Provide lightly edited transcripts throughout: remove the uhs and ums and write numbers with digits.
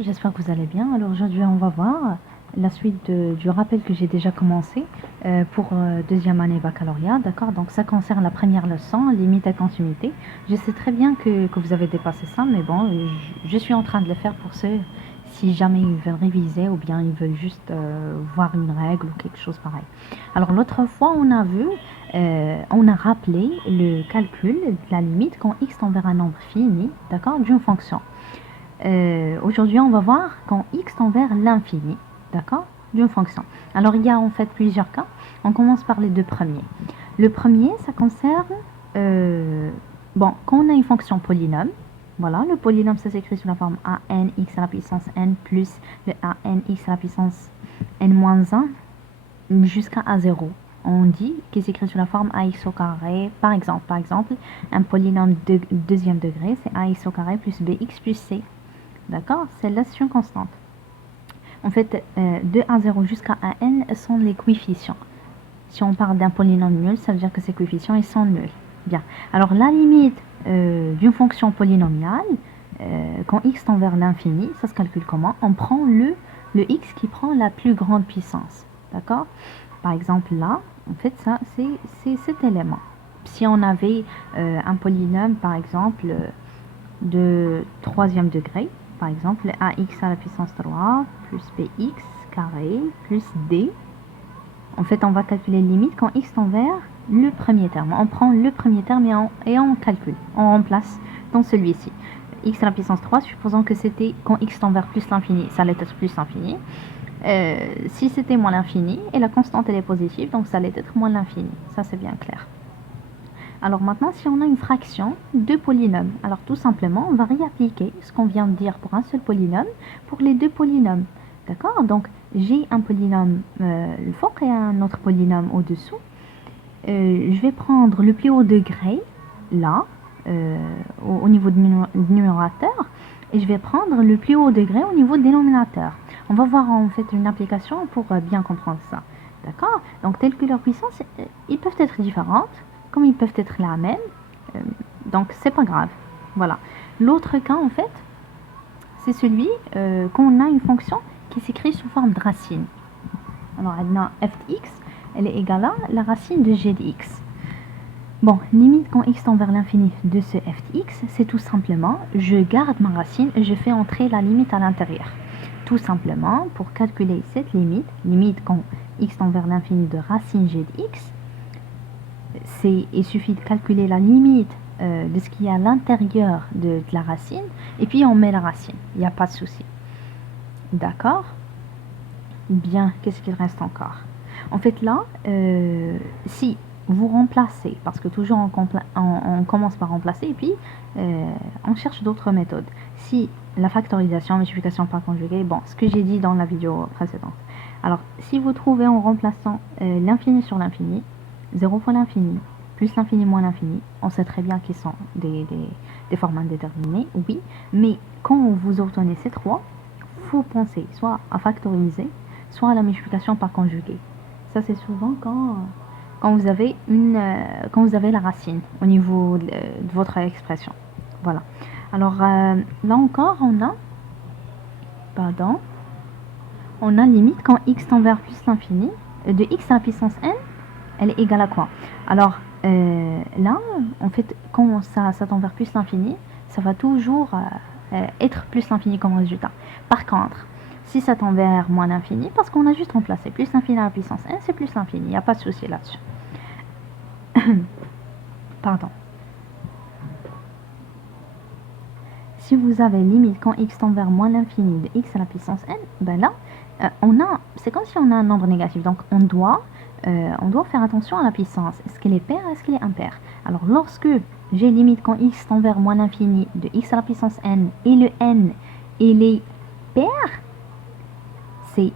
J'espère que vous allez bien. Alors aujourd'hui on va voir la suite du rappel que j'ai déjà commencé pour deuxième année baccalauréat, d'accord. Donc ça concerne la première leçon, limite à continuité. Je sais très bien que vous avez dépassé ça, mais bon, je suis en train de le faire pour ceux si jamais ils veulent réviser ou bien ils veulent juste voir une règle ou quelque chose pareil. Alors l'autre fois on a vu, on a rappelé le calcul de la limite quand x tend vers un nombre fini, d'accord, d'une fonction. Aujourd'hui, on va voir quand x tend vers l'infini, d'accord, d'une fonction. Alors, il y a en fait plusieurs cas. On commence par les deux premiers. Le premier, ça concerne, bon, quand on a une fonction polynôme, voilà, le polynôme, ça s'écrit sous la forme an x à la puissance n plus le an x à la puissance n moins 1 jusqu'à a0. On dit qu'il s'écrit sous la forme ax au carré. Par exemple, un polynôme de deuxième degré, c'est ax au carré plus bx plus c. D'accord? Celle-là, c'est une constante. En fait, de a0 jusqu'à an sont les coefficients. Si on parle d'un polynôme nul, ça veut dire que ces coefficients ils sont nuls. Bien. Alors, la limite d'une fonction polynomiale, quand x tend vers l'infini, ça se calcule comment? On prend le x qui prend la plus grande puissance. D'accord? Par exemple, là, en fait, ça, c'est cet élément. Si on avait un polynôme, par exemple, de troisième degré, par exemple, ax à la puissance 3 plus bx carré plus d. En fait, on va calculer les limites quand x tend vers le premier terme. On prend le premier terme et on calcule. On remplace dans celui-ci. X à la puissance 3, supposons que c'était quand x tend vers plus l'infini, ça allait être plus l'infini. Si c'était moins l'infini, et la constante elle est positive, donc ça allait être moins l'infini. Ça c'est bien clair. Alors maintenant, si on a une fraction de polynômes, alors tout simplement, on va réappliquer ce qu'on vient de dire pour un seul polynôme pour les deux polynômes. D'accord? Donc, j'ai un polynôme fort et un autre polynôme au-dessous. Je vais prendre le plus haut degré, là, au niveau du numérateur, et je vais prendre le plus haut degré au niveau du dénominateur. On va voir en fait une application pour bien comprendre ça. D'accord? Donc, telles que leurs puissances, ils peuvent être différentes, comme ils peuvent être la même, donc c'est pas grave. Voilà. L'autre cas en fait, c'est celui qu'on a une fonction qui s'écrit sous forme de racine. Alors f de x, elle est égale à la racine de g de x. Bon, limite quand x tend vers l'infini de ce f de x, c'est tout simplement, je garde ma racine et je fais entrer la limite à l'intérieur. Tout simplement, pour calculer cette limite quand x tend vers l'infini de racine g de x, il suffit de calculer la limite de ce qui est à l'intérieur de la racine et puis on met la racine, il n'y a pas de souci. D'accord? Bien, qu'est-ce qu'il reste encore? En fait là, si vous remplacez, parce que toujours on commence par remplacer et puis on cherche d'autres méthodes. Si la factorisation, multiplication par conjugué, bon, ce que j'ai dit dans la vidéo précédente. Alors, si vous trouvez en remplaçant l'infini sur l'infini, 0 fois l'infini, plus l'infini moins l'infini, on sait très bien qu'ils sont des formes indéterminées, oui, mais quand vous obtenez ces trois, il faut penser soit à factoriser, soit à la multiplication par conjugué. Ça, c'est souvent quand vous avez la racine au niveau de votre expression. Voilà. Alors, là encore, on a limite quand x tend vers plus l'infini, de x à la puissance n, elle est égale à quoi? Alors, là, en fait, quand ça tend vers plus l'infini, ça va toujours être plus l'infini comme résultat. Par contre, si ça tend vers moins l'infini, parce qu'on a juste remplacé plus l'infini à la puissance n, c'est plus l'infini, il n'y a pas de souci là-dessus. Pardon. Si vous avez limite quand x tend vers moins l'infini de x à la puissance n, ben là, c'est comme si on a un nombre négatif, donc on doit faire attention à la puissance. Est-ce qu'elle est paire, est-ce qu'elle est impaire? Alors lorsque j'ai limite quand x tend vers moins l'infini de x à la puissance n et le n il est pair, c'est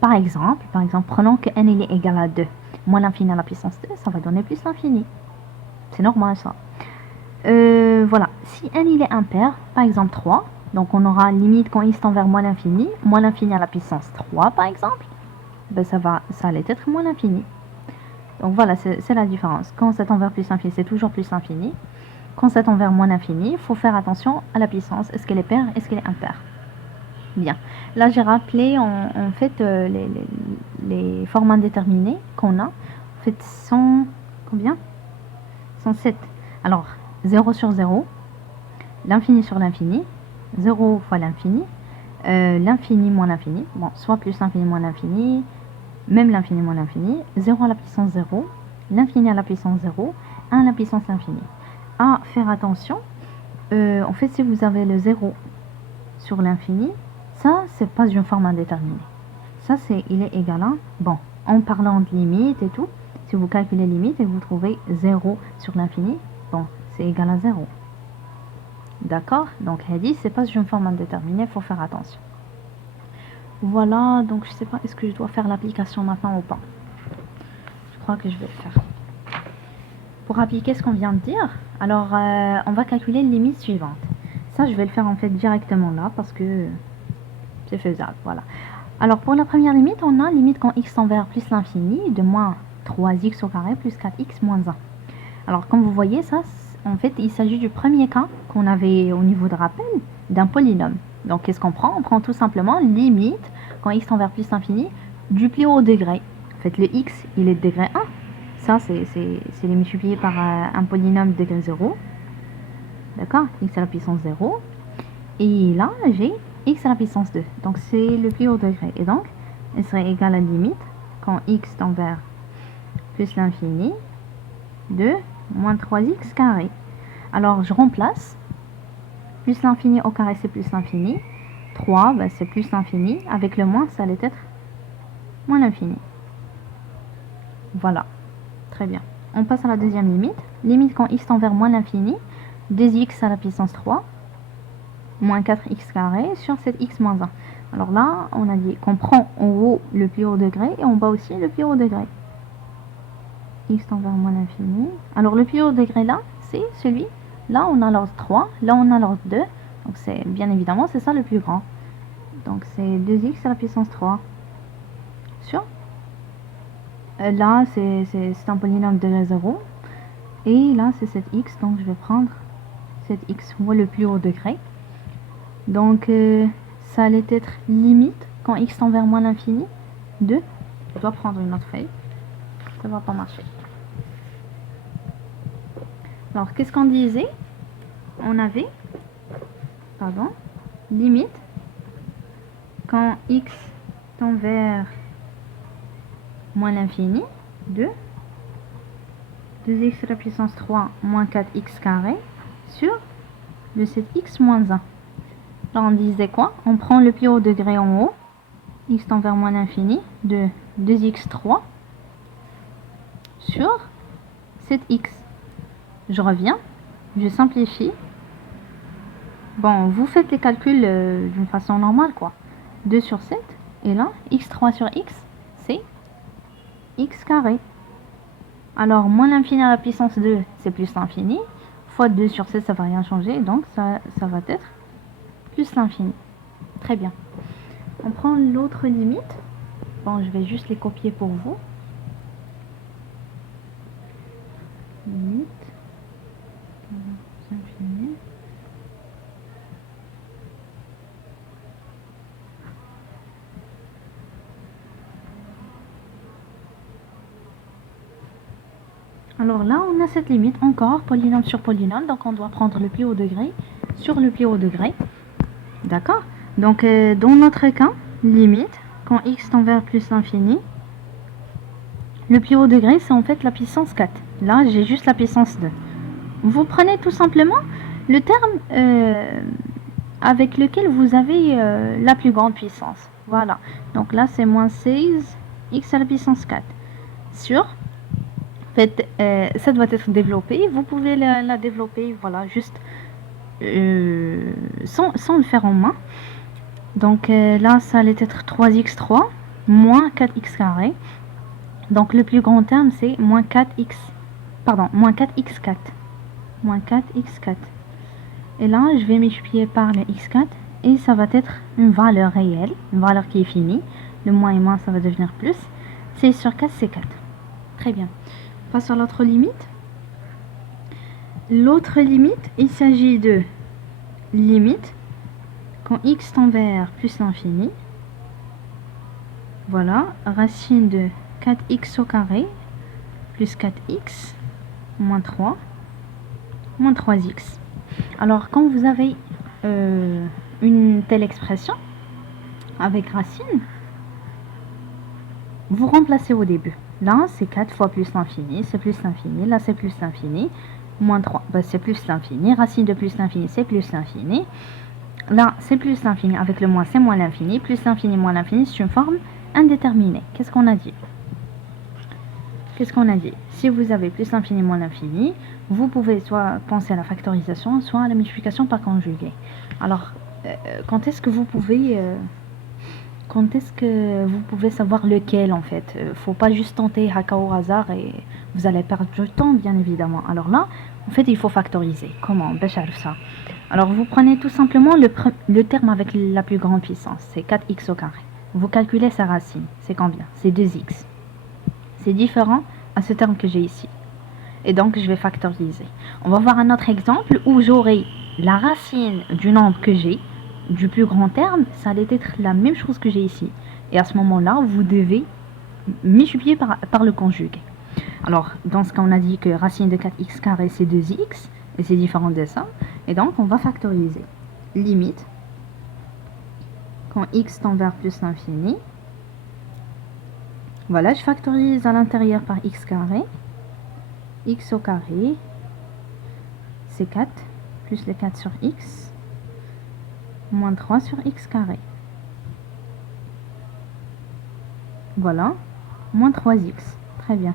par exemple, prenons que n il est égal à 2. Moins l'infini à la puissance 2, ça va donner plus l'infini. C'est normal ça. Voilà, si n il est impair, par exemple 3, donc on aura limite quand x tend vers moins l'infini à la puissance 3 par exemple, ben ça allait être moins l'infini. Donc voilà, c'est la différence. Quand ça tend vers plus l'infini, c'est toujours plus l'infini. Quand ça tend vers moins l'infini, il faut faire attention à la puissance. Est-ce qu'elle est paire, est-ce qu'elle est impaire? Bien. Là, j'ai rappelé en fait les formes indéterminées qu'on a. En fait, sont combien? 107. Alors, 0 sur 0, l'infini sur l'infini, 0 fois l'infini, l'infini moins l'infini, bon, soit plus l'infini moins l'infini, même l'infini moins l'infini, 0 à la puissance 0, l'infini à la puissance 0, 1 à la puissance infinie. À faire attention, en fait, si vous avez le 0 sur l'infini, ça, c'est pas une forme indéterminée. Ça, il est égal à, bon, en parlant de limite et tout, si vous calculez limite et vous trouvez 0 sur l'infini, bon, c'est égal à 0. D'accord? Donc, Hadi, c'est pas une forme indéterminée, il faut faire attention. Voilà, donc je sais pas, est-ce que je dois faire l'application maintenant ou pas? Je crois que je vais le faire. Pour appliquer ce qu'on vient de dire, alors, on va calculer les limites suivantes. Ça, je vais le faire en fait directement là, parce que c'est faisable, voilà. Alors, pour la première limite, on a limite quand x tend vers plus l'infini, de moins 3x au carré plus 4x moins 1. Alors, comme vous voyez, ça, en fait, il s'agit du premier cas qu'on avait au niveau de rappel d'un polynôme. Donc, qu'est-ce qu'on prend? On prend tout simplement limite, quand x tend vers plus l'infini, du plus haut degré. En fait, le x, il est de degré 1. Ça, c'est multiplié par un polynôme de degré 0. D'accord? X à la puissance 0. Et là, j'ai x à la puissance 2. Donc, c'est le plus haut degré. Et donc, elle serait égale à la limite, quand x tend vers plus l'infini, de moins 3x carré. Alors, je remplace. Plus l'infini au carré, c'est plus l'infini. 3, bah, c'est plus l'infini. Avec le moins, ça allait être moins l'infini. Voilà. Très bien. On passe à la deuxième limite. Limite quand x tend vers moins l'infini. 2x à la puissance 3. Moins 4x carré sur 7x moins 1. Alors là, on a dit qu'on prend en haut le plus haut degré et en bas aussi le plus haut degré. X tend vers moins l'infini. Alors le plus haut degré là, c'est celui. Là, on a l'ordre 3. Là, on a l'ordre 2. Donc, c'est bien évidemment, c'est ça le plus grand. Donc, c'est 2x à la puissance 3. Sûr? Là, c'est un polynôme de degré 0. Et là, c'est 7x. Donc, je vais prendre 7x, moi, le plus haut degré. Donc, ça allait être limite quand x tend vers moins l'infini de. Je dois prendre une autre feuille. Ça va pas marcher. Alors, qu'est-ce qu'on disait? On avait, pardon, limite quand x tend vers moins l'infini de 2x à la puissance 3 moins 4x carré sur le 7x moins 1. Là, on disait quoi? On prend le plus haut degré en haut, x tend vers moins l'infini, de 2x3 sur 7x. Je reviens, je simplifie. Bon, vous faites les calculs d'une façon normale, quoi. 2 sur 7, et là, x3 sur x, c'est x carré. Alors, moins l'infini à la puissance 2, c'est plus l'infini. Fois 2 sur 7, ça va rien changer, donc ça va être plus l'infini. Très bien. On prend l'autre limite. Bon, je vais juste les copier pour vous. Limite. Infini. Alors là, on a cette limite encore, polynôme sur polynôme, donc on doit prendre le plus haut degré sur le plus haut degré. D'accord? Donc, dans notre cas, limite, quand x tend vers plus l'infini, le plus haut degré, c'est en fait la puissance 4. Là, j'ai juste la puissance 2. Vous prenez tout simplement le terme avec lequel vous avez la plus grande puissance. Voilà. Donc là, c'est moins 16 x à la puissance 4 sur... En fait, ça doit être développé. Vous pouvez la développer, voilà, juste sans le faire en main. Donc là, ça allait être 3x3 moins 4x carré. Donc le plus grand terme, c'est moins 4x. Pardon, moins 4x4. Moins 4x4. Et là, je vais multiplier par le x4. Et ça va être une valeur réelle. Une valeur qui est finie. Le moins et moins, ça va devenir plus. 6 sur 4, c'est 4. Très bien. On passe sur l'autre limite. L'autre limite, il s'agit de limite quand x tend vers plus l'infini. Voilà, racine de 4x au carré plus 4x moins 3 moins 3x. Alors, quand vous avez une telle expression avec racine, vous remplacez au début. Là, c'est 4 fois plus l'infini, c'est plus l'infini. Là, c'est plus l'infini. Moins 3, ben, c'est plus l'infini. Racine de plus l'infini, c'est plus l'infini. Là, c'est plus l'infini. Avec le moins, c'est moins l'infini. Plus l'infini, moins l'infini, c'est une forme indéterminée. Qu'est-ce qu'on a dit? Qu'est-ce qu'on a dit? Si vous avez plus l'infini, moins l'infini, vous pouvez soit penser à la factorisation, soit à la multiplication par conjugué. Alors, quand est-ce que vous pouvez savoir lequel en fait? Faut pas juste tenter haka au hasard et vous allez perdre du temps, bien évidemment. Alors là, en fait, il faut factoriser. Comment? Ben, j'arrive ça. Alors, vous prenez tout simplement le terme avec la plus grande puissance, c'est 4x au carré. Vous calculez sa racine, c'est combien? C'est 2x. C'est différent à ce terme que j'ai ici. Et donc, je vais factoriser. On va voir un autre exemple où j'aurai la racine du nombre que j'ai, du plus grand terme, ça allait être la même chose que j'ai ici. Et à ce moment-là, vous devez multiplier par le conjugué. Alors, dans ce cas, on a dit que racine de 4x carré, c'est 2x, et c'est différent de ça. Et donc, on va factoriser. Limite, quand x tend vers plus l'infini, voilà, je factorise à l'intérieur par x carré. X au carré, c'est 4, plus les 4 sur x, moins 3 sur x carré. Voilà, moins 3x. Très bien.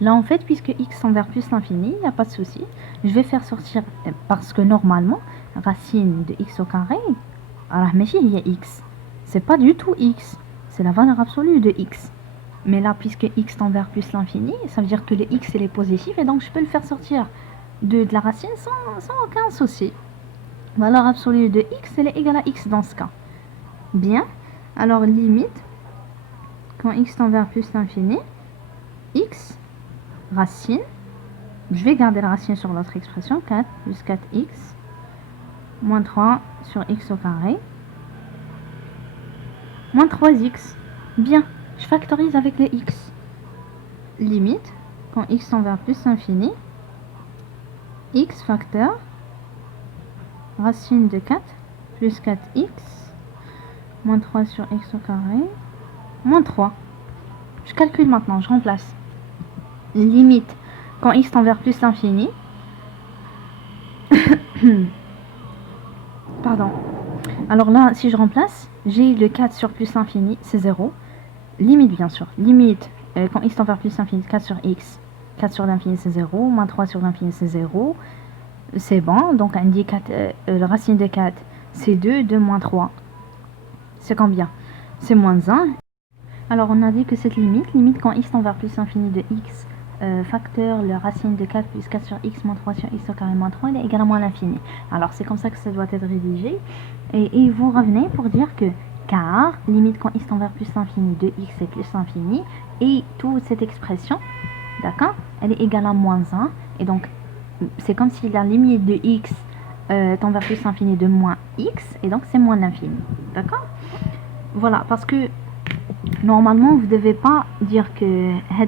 Là, en fait, puisque x tend vers plus l'infini, il n'y a pas de souci. Je vais faire sortir, parce que normalement, racine de x au carré, alors, mais il y a x. C'est pas du tout x. C'est la valeur absolue de x. Mais là, puisque x tend vers plus l'infini, ça veut dire que le x il est positif et donc je peux le faire sortir de la racine sans aucun souci. Valeur absolue de x, elle est égale à x dans ce cas. Bien. Alors, limite, quand x tend vers plus l'infini, x, racine, je vais garder la racine sur l'autre expression, 4 plus 4x, moins 3 sur x au carré, moins 3x. Bien. Je factorise avec le x. Limite, quand x tend vers plus l'infini, x facteur, racine de 4, plus 4x, moins 3 sur x au carré, moins 3. Je calcule maintenant, je remplace. Limite, quand x tend vers plus l'infini, pardon. Alors là, si je remplace, j'ai le 4 sur plus l'infini, c'est 0. Limite, bien sûr. Limite, quand x tend vers plus l'infini, 4 sur x. 4 sur l'infini, c'est 0. Moins 3 sur l'infini, c'est 0. C'est bon. Donc, on dit 4, la racine de 4, c'est 2. 2 moins 3, c'est combien? C'est moins 1. Alors, on a dit que cette limite quand x tend vers plus l'infini de x, facteur, la racine de 4 plus 4 sur x moins 3 sur x au carré moins 3, elle est égale à moins l'infini. Alors, c'est comme ça que ça doit être rédigé. Et vous revenez pour dire que car, limite quand x tend vers plus l'infini de x est plus l'infini, et toute cette expression, d'accord, elle est égale à moins 1, et donc c'est comme si la limite de x tend vers plus l'infini de moins x, et donc c'est moins l'infini, d'accord. Voilà, parce que normalement vous ne devez pas dire que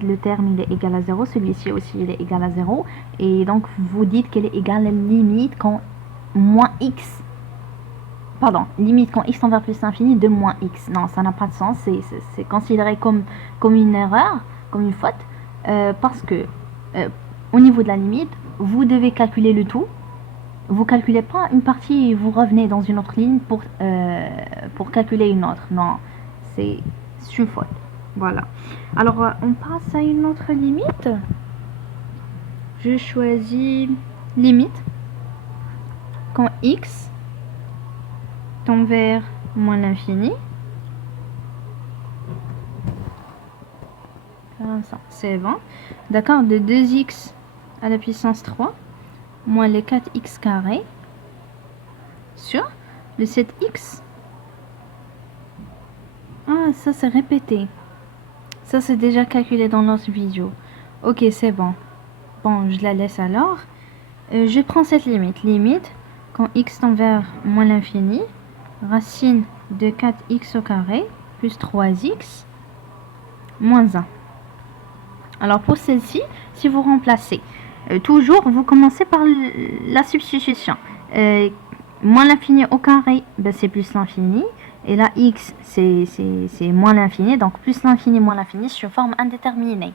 le terme il est égal à 0, celui-ci aussi il est égal à 0, et donc vous dites qu'elle est égale à la limite quand moins x, pardon, limite quand x tend vers plus l'infini de moins x. Non, ça n'a pas de sens. C'est considéré comme une erreur, comme une faute, parce que au niveau de la limite, vous devez calculer le tout. Vous calculez pas une partie et vous revenez dans une autre ligne pour calculer une autre. Non, c'est une faute. Voilà. Alors, on passe à une autre limite. Je choisis limite quand x tend vers moins l'infini. C'est bon. D'accord, de 2x à la puissance 3 moins les 4x carré sur le 7x. Ah, ça c'est répété. Ça, c'est déjà calculé dans notre vidéo. Ok, c'est bon. Bon, je la laisse alors. Je prends cette limite. Limite, quand x tend vers moins l'infini, racine de 4x au carré plus 3x moins 1. Alors pour celle-ci, si vous remplacez, toujours vous commencez par la substitution. Moins l'infini au carré, ben, c'est plus l'infini. Et là, x, c'est moins l'infini. Donc plus l'infini, moins l'infini sur forme indéterminée.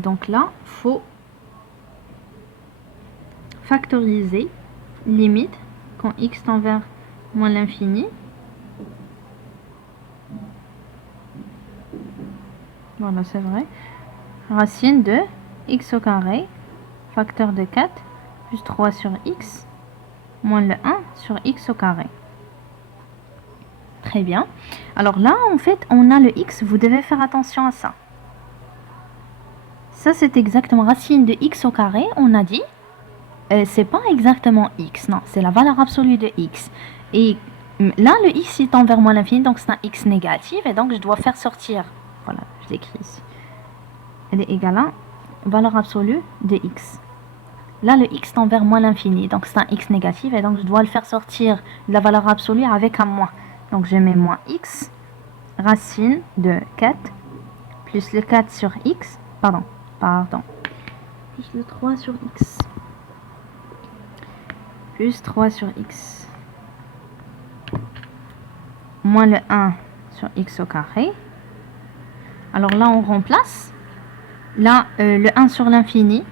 Donc là, il faut factoriser limite quand x tend vers moins l'infini. Voilà, c'est vrai. Racine de x au carré, facteur de 4, plus 3 sur x, moins le 1 sur x au carré. Très bien. Alors là, en fait, on a le x. Vous devez faire attention à ça. Ça, c'est exactement racine de x au carré, on a dit. C'est pas exactement x, non. C'est la valeur absolue de x. Et là, le x est envers moins l'infini, donc c'est un x négatif. Et donc, je dois faire sortir. Voilà, je l'écris ici. Elle est égale à valeur absolue de x. Là, le x tend vers moins l'infini, donc c'est un x négatif. Et donc, je dois le faire sortir de la valeur absolue avec un moins. Donc, je mets moins x, racine de 4, plus le 4 sur x, pardon, plus le 3 sur x, plus 3 sur x, moins le 1 sur x au carré. Alors là, on remplace. Là, le 1 sur l'infini,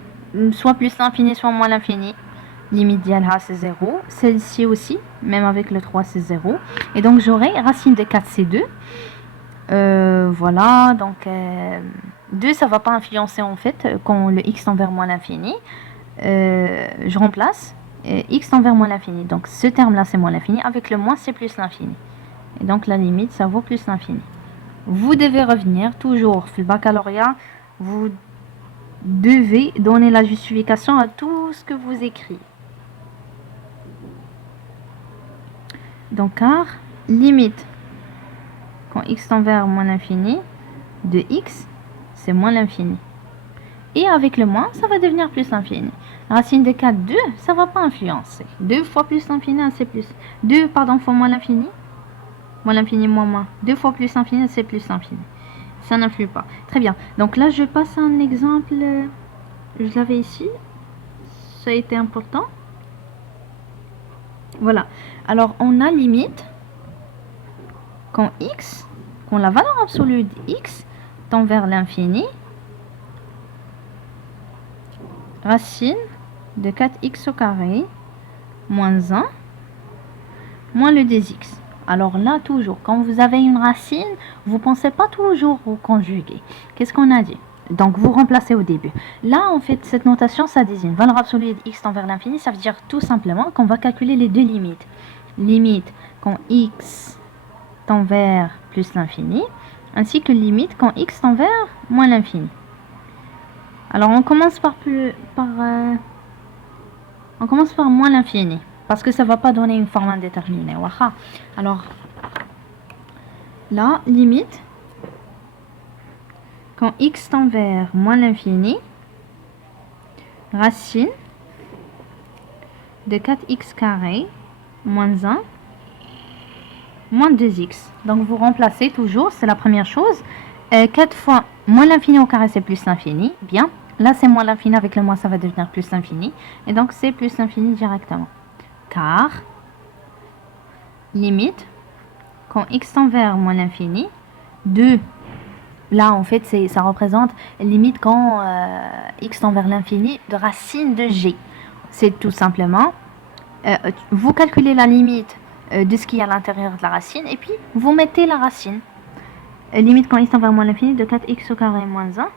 soit plus l'infini, soit moins l'infini. Limite d'ILH, c'est 0. Celle-ci aussi, même avec le 3, c'est 0. Et donc, j'aurai racine de 4, c'est 2. Voilà, donc 2, ça ne va pas influencer en fait quand le x tend vers moins l'infini. Je remplace x tend vers moins l'infini. Donc, ce terme-là, c'est moins l'infini. Avec le moins, c'est plus l'infini. Et donc, la limite, ça vaut plus l'infini. Vous devez revenir toujours, le baccalauréat, vous devez donner la justification à tout ce que vous écrivez. Donc, car limite, quand x tend vers moins l'infini, de x, c'est moins l'infini. Et avec le moins, ça va devenir plus l'infini. Racine de 4, 2, ça ne va pas influencer. 2 fois plus l'infini, c'est plus. 2, pardon, fois moins l'infini. Moins l'infini, moins moins. 2 fois plus l'infini, c'est plus l'infini. Ça n'influe pas. Très bien. Donc là, je passe un exemple. Je l'avais ici. Ça a été important. Voilà. Alors, on a limite quand x, quand la valeur absolue de x tend vers l'infini, racine de 4x au carré moins 1 moins le 2x. Alors là, toujours, quand vous avez une racine, vous ne pensez pas toujours au conjugué. Qu'est-ce qu'on a dit? Donc, vous remplacez au début. Là, en fait, cette notation, ça désigne valeur absolue de x tend vers l'infini. Ça veut dire tout simplement qu'on va calculer les deux limites. Limite quand x tend vers plus l'infini, ainsi que limite quand x tend vers moins l'infini. Alors, on commence par moins l'infini, parce que ça ne va pas donner une forme indéterminée. Alors, là, limite quand x tend vers moins l'infini, racine de 4x carré moins 1 moins 2x. Donc, vous remplacez toujours, c'est la première chose. 4 fois moins l'infini au carré, c'est plus l'infini. Bien. Là, c'est moins l'infini, avec le moins, ça va devenir plus l'infini. Et donc, c'est plus l'infini directement. Car, limite, quand x tend vers moins l'infini, 2, là, en fait, ça représente limite quand x tend vers l'infini de racine de g. C'est tout simplement, vous calculez la limite de ce qui est à l'intérieur de la racine, et puis vous mettez la racine. Limite quand x tend vers moins l'infini de 4x au carré moins 1.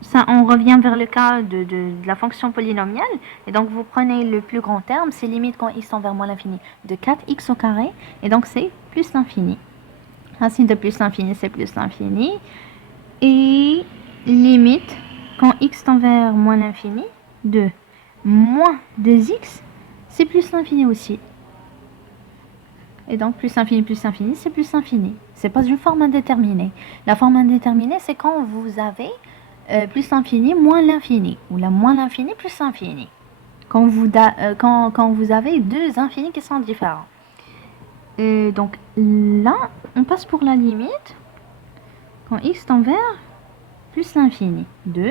Ça, on revient vers le cas de la fonction polynomiale. Et donc, vous prenez le plus grand terme, c'est limite quand x tend vers moins l'infini de 4x au carré. Et donc, c'est plus l'infini. Racine de plus l'infini, c'est plus l'infini. Et limite quand x tend vers moins l'infini de moins 2x, c'est plus l'infini aussi. Et donc, plus infini, c'est plus infini. C'est pas une forme indéterminée. La forme indéterminée, c'est quand vous avez plus l'infini moins l'infini. Ou la moins l'infini plus l'infini. Quand vous avez deux infinis qui sont différents. Et donc, là, on passe pour la limite. Quand x tend vers plus l'infini de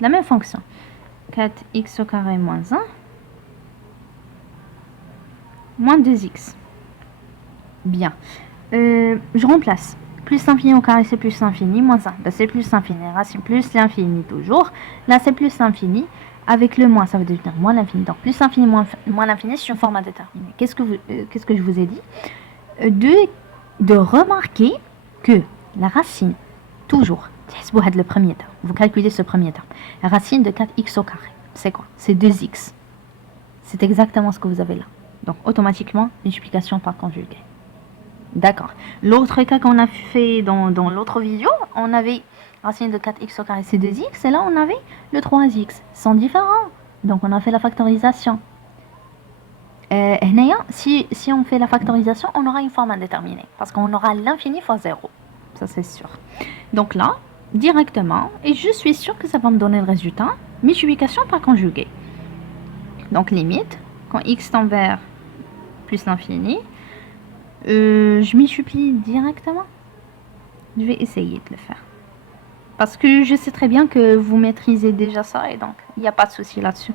la même fonction. 4x au carré moins 1 moins 2x. Bien. Je remplace. Plus l'infini au carré, c'est plus l'infini, moins 1. Ben, c'est plus l'infini. Racine plus l'infini toujours. Là, c'est plus l'infini. Avec le moins, ça veut devenir moins l'infini. Donc, plus l'infini, moins l'infini, c'est une forme indéterminée. Qu'est-ce que je vous ai dit de remarquer que la racine, toujours, le premier terme. Vous calculez ce premier terme. La racine de 4x au carré, c'est quoi? C'est 2x. C'est exactement ce que vous avez là. Donc, automatiquement, multiplication par conjugué. D'accord. L'autre cas qu'on a fait dans l'autre vidéo, on avait racine de 4x au carré, c'est 2x, et là, on avait le 3x. Ils sont différents. Donc, on a fait la factorisation. Si on fait la factorisation, on aura une forme indéterminée. Parce qu'on aura l'infini fois 0. Ça, c'est sûr. Donc là, directement, et je suis sûre que ça va me donner le résultat, multiplication par conjugué. Donc, limite, quand x tend vers plus l'infini, je multiplie directement. Je vais essayer de le faire. Parce que je sais très bien que vous maîtrisez déjà ça, et donc, il n'y a pas de souci là-dessus.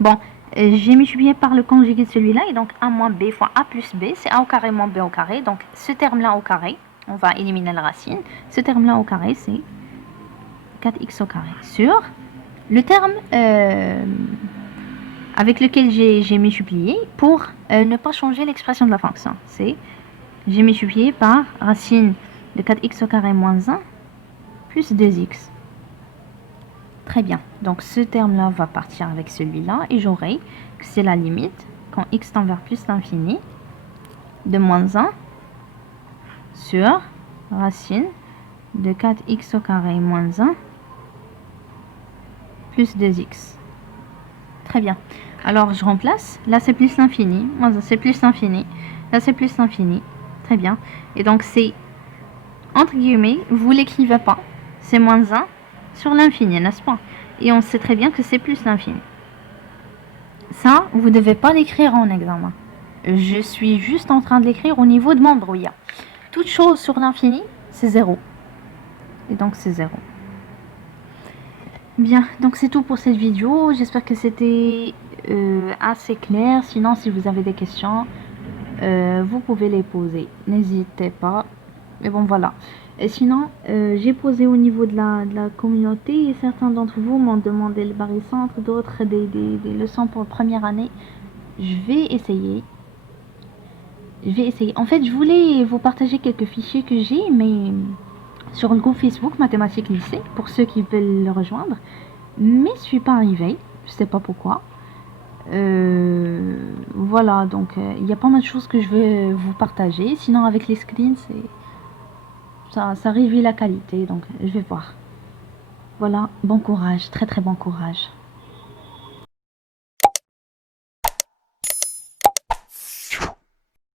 Bon, j'ai multiplié par le conjugué de celui-là, et donc a moins b fois a plus b, c'est a au carré moins b au carré. Donc, ce terme-là au carré, on va éliminer la racine. Ce terme-là au carré, c'est 4x au carré sur le terme avec lequel j'ai multiplié pour ne pas changer l'expression de la fonction. C'est, j'ai multiplié par racine de 4x au carré moins 1 plus 2x. Très bien. Donc, ce terme-là va partir avec celui-là, et j'aurai que c'est la limite, quand x tend vers plus l'infini, de moins 1 sur racine de 4x au carré moins 1 plus 2x. Très bien. Alors, je remplace. Là, c'est plus l'infini. Moins 1, c'est plus l'infini. Là, c'est plus l'infini. Très bien. Et donc, c'est, entre guillemets, vous l'écrivez pas. C'est moins 1 sur l'infini, n'est-ce pas? Et on sait très bien que c'est plus l'infini. Ça, vous ne devez pas l'écrire en examen. Je suis juste en train de l'écrire au niveau de mon brouillard. Toute chose sur l'infini, c'est 0. Et donc, c'est 0. Bien, donc c'est tout pour cette vidéo. J'espère que c'était assez clair. Sinon, si vous avez des questions, vous pouvez les poser. N'hésitez pas. Mais bon, voilà. Et sinon, j'ai posé au niveau de la communauté, et certains d'entre vous m'ont demandé le barycentre, d'autres des leçons pour première année. Je vais essayer. En fait, je voulais vous partager quelques fichiers que j'ai, mais sur le groupe Facebook Mathématiques Lycée, pour ceux qui veulent le rejoindre. Mais je suis pas arrivée. Je sais pas pourquoi. Voilà, donc il y a pas mal de choses que je vais vous partager. Sinon, avec les screens, ça réduit la qualité, donc je vais voir. Voilà, bon courage, très très bon courage.